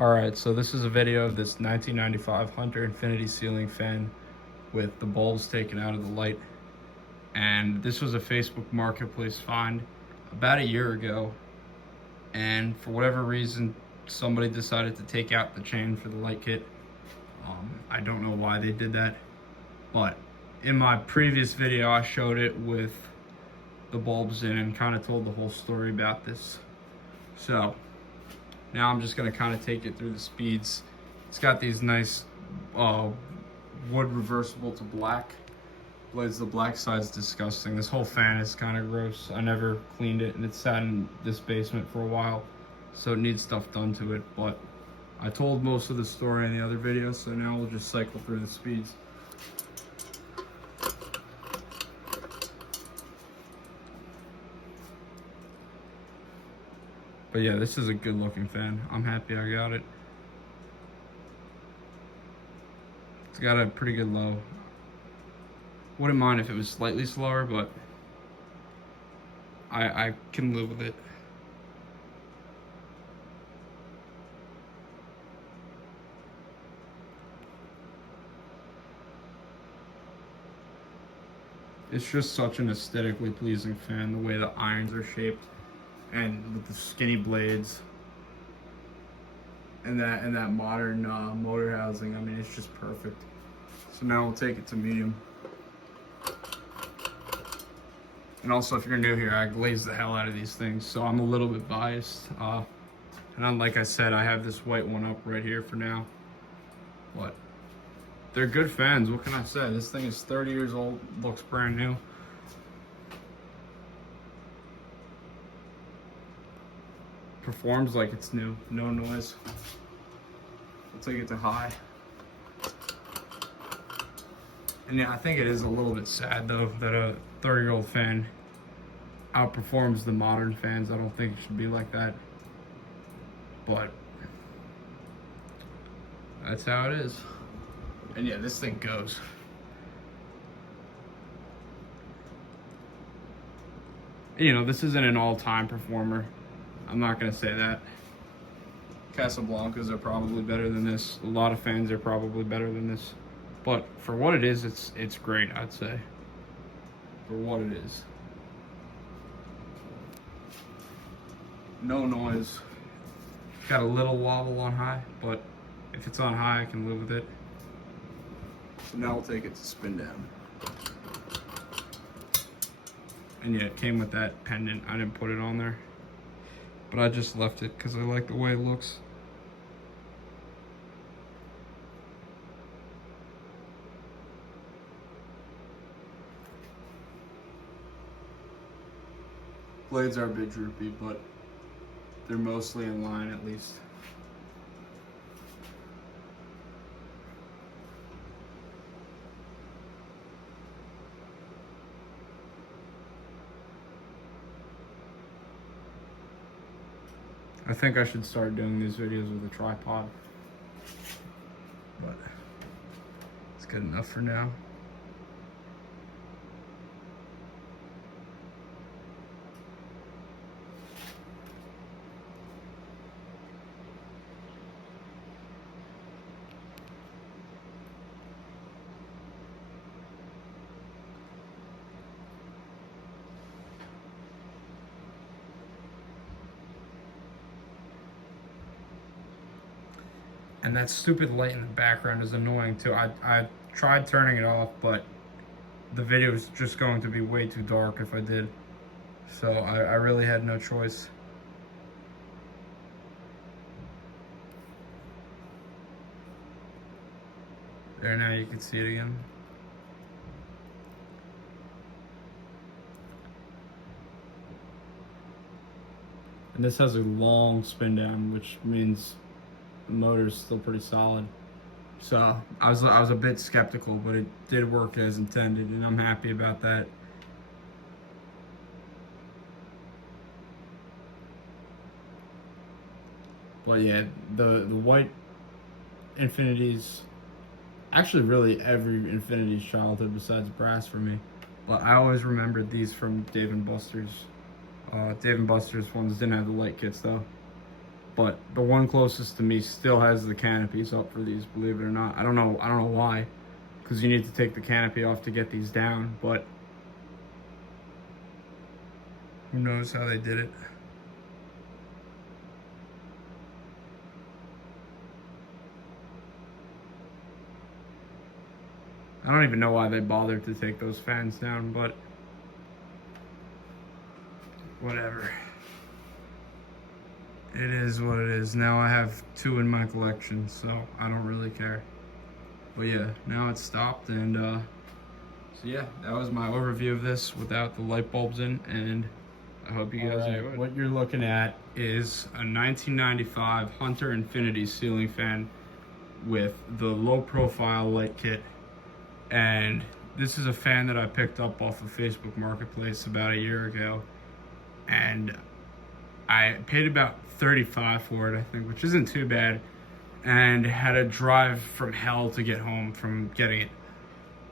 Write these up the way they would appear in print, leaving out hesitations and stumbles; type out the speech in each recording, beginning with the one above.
Alright, so this is a video of this 1995 Hunter Infiniti ceiling fan with the bulbs taken out of the light. And this was a Facebook Marketplace find about a year ago. And for whatever reason, somebody decided to take out the chain for the light kit. I don't know why they did that. But in my previous video, I showed it with the bulbs in and kind of told the whole story about this. So now I'm just gonna kind of take it through the speeds. It's got these nice wood reversible to black blades. The black side's disgusting. This whole fan is kind of gross. I never cleaned it, and it's sat in this basement for a while, so it needs stuff done to it. But I told most of the story in the other video, so now we'll just cycle through the speeds. But yeah, this is a good looking fan. I'm happy I got it. It's got a pretty good low. Wouldn't mind if it was slightly slower, but I can live with it. It's just such an aesthetically pleasing fan, the way the irons are shaped and with the skinny blades and that modern motor housing. I mean, it's just perfect. So now we'll take it to medium. And also, if you're new here, I glaze the hell out of these things, so I'm a little bit biased. And like I said, I have this white one up right here for now. But they're good fans, what can I say? This thing is 30 years old, looks brand new. Performs like it's new, no noise. We'll take it to high. And yeah, I think it is a little bit sad though that a 30-year-old fan outperforms the modern fans. I don't think it should be like that, but that's how it is. And yeah, this thing goes. You know, this isn't an all-time performer. I'm not gonna say that. Casablancas are probably better than this. A lot of fans are probably better than this. But for what it is, it's great, I'd say. For what it is. No noise. Got a little wobble on high, but if it's on high, I can live with it. So now we'll take it to spin down. And yeah, it came with that pendant. I didn't put it on there, but I just left it because I like the way it looks. Blades are a bit droopy, but they're mostly in line at least. I think I should start doing these videos with a tripod, but it's good enough for now. And that stupid light in the background is annoying too. I tried turning it off, but the video is just going to be way too dark if I did. So I really had no choice. There, now you can see it again. And this has a long spin down, which means the motor's still pretty solid. So I was a bit skeptical, but it did work as intended, and I'm happy about that. But yeah, the white Infinitis, actually really every Infiniti's childhood besides brass for me. But I always remembered these from Dave & Buster's. Dave & Buster's ones didn't have the light kits though. but the one closest to me still has the canopies up for these, believe it or not. I don't know why, because you need to take the canopy off to get these down, but who knows how they did it. I don't even know why they bothered to take those fans down, but whatever. It is what it is. Now I have 2 in my collection, so I don't really care. But yeah, now it's stopped, and so yeah, that was my overview of this without the light bulbs in, and I hope you guys enjoyed. What you're looking at is a 1995 Hunter Infiniti ceiling fan with the low profile light kit. And this is a fan that I picked up off of Facebook Marketplace about a year ago, and I paid about $35 for it, I think, which isn't too bad, and had to drive from hell to get home from getting it.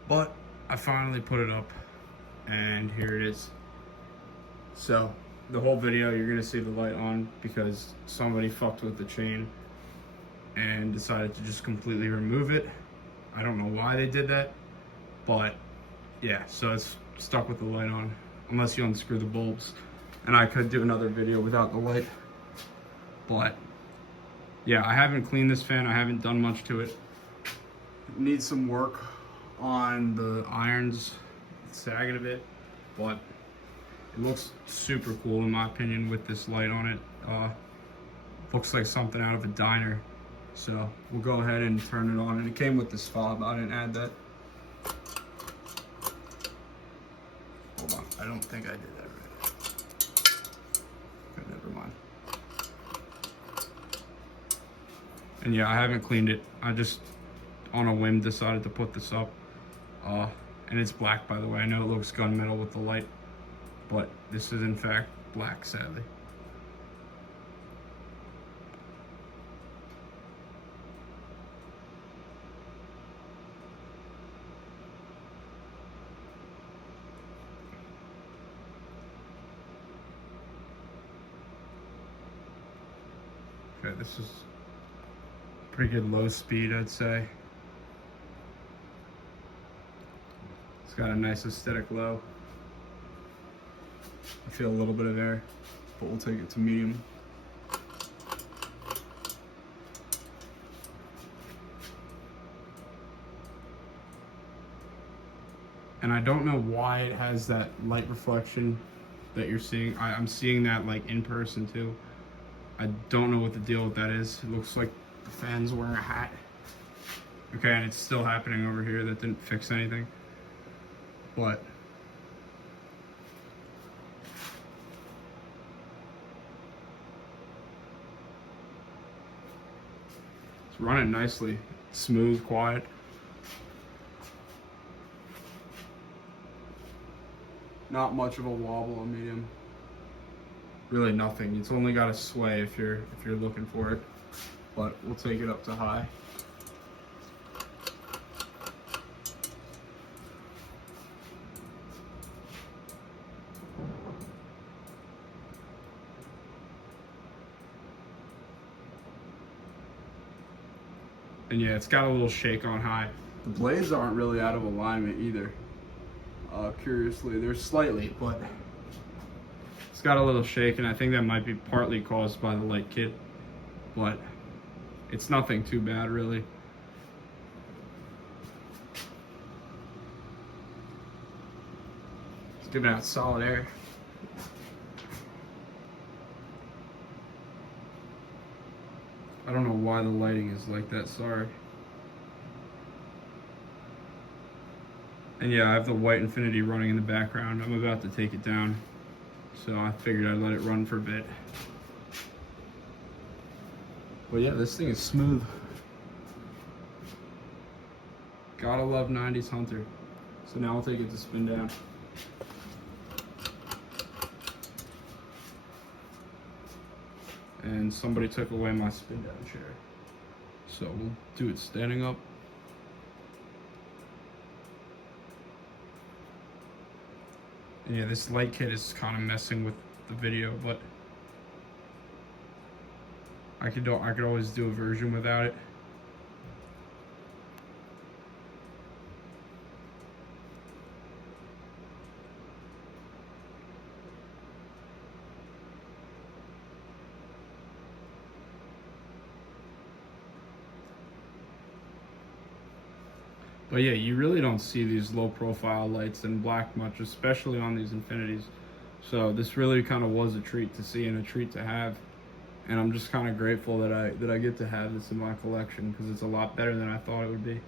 But I finally put it up, and here it is. So the whole video you're gonna see the light on because somebody fucked with the chain and decided to just completely remove it. I don't know why they did that, but yeah, so it's stuck with the light on unless you unscrew the bulbs. And I could do another video without the light, but yeah, I haven't cleaned this fan. I haven't done much to it. It needs some work on the irons. It's sagging a bit, but it looks super cool in my opinion with this light on it. Looks like something out of a diner. So we'll go ahead and turn it on. And it came with this fob. I didn't add that. Hold on, I don't think I did that right. Okay, never mind. And yeah, I haven't cleaned it. I just, on a whim, decided to put this up. And it's black, by the way. I know it looks gunmetal with the light, but this is in fact black, sadly. Okay, this is pretty good low speed, I'd say. It's got a nice aesthetic low. I feel a little bit of air, but we'll take it to medium. And I don't know why it has that light reflection that you're seeing. I'm seeing that like in person too. I don't know what the deal with that is. It looks like the fan's wearing a hat. Okay, and it's still happening over here. That didn't fix anything. But it's running nicely. Smooth, quiet. Not much of a wobble on medium. Really nothing. It's only got a sway if you're looking for it. But we'll take it up to high. And yeah, it's got a little shake on high. The blades aren't really out of alignment either. Curiously, they're slightly, but it's got a little shake, and I think that might be partly caused by the light kit, but it's nothing too bad really. It's giving out solid air. I don't know why the lighting is like that, sorry. And yeah, I have the white Infiniti running in the background. I'm about to take it down, so I figured I'd let it run for a bit. But yeah, this thing is smooth. Gotta love 90s Hunter. So now I'll take it to spin down. And somebody took away my spin down chair. So we'll do it standing up. And yeah, this light kit is kind of messing with the video, but I could always do a version without it. But yeah, you really don't see these low profile lights in black much, especially on these Infinitis. So this really kind of was a treat to see and a treat to have. And I'm just kind of grateful that I get to have this in my collection because it's a lot better than I thought it would be.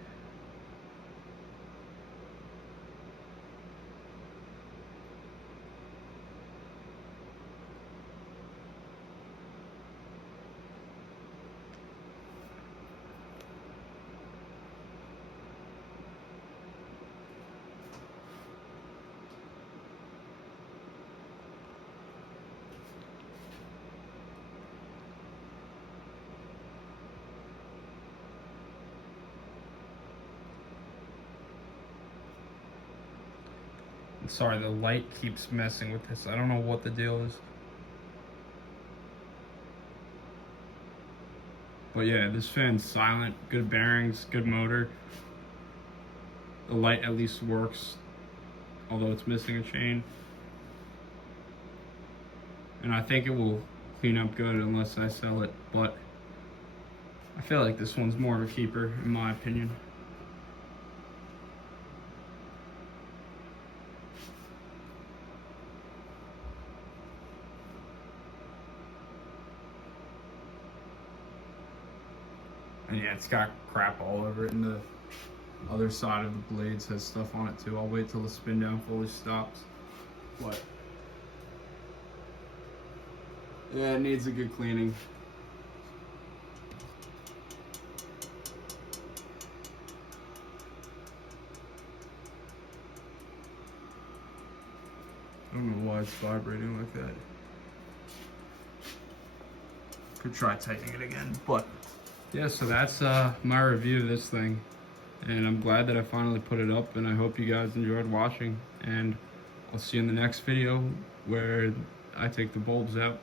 Sorry, the light keeps messing with this. I don't know what the deal is. But yeah, this fan's silent, good bearings, good motor. The light at least works, although it's missing a chain. And I think it will clean up good unless I sell it, but I feel like this one's more of a keeper in my opinion. And yeah, it's got crap all over it, and the other side of the blades has stuff on it too. I'll wait till the spin down fully stops. But yeah, it needs a good cleaning. I don't know why it's vibrating like that. Could try tightening it again, but yeah, so that's my review of this thing. And I'm glad that I finally put it up, and I hope you guys enjoyed watching. And I'll see you in the next video where I take the bulbs out.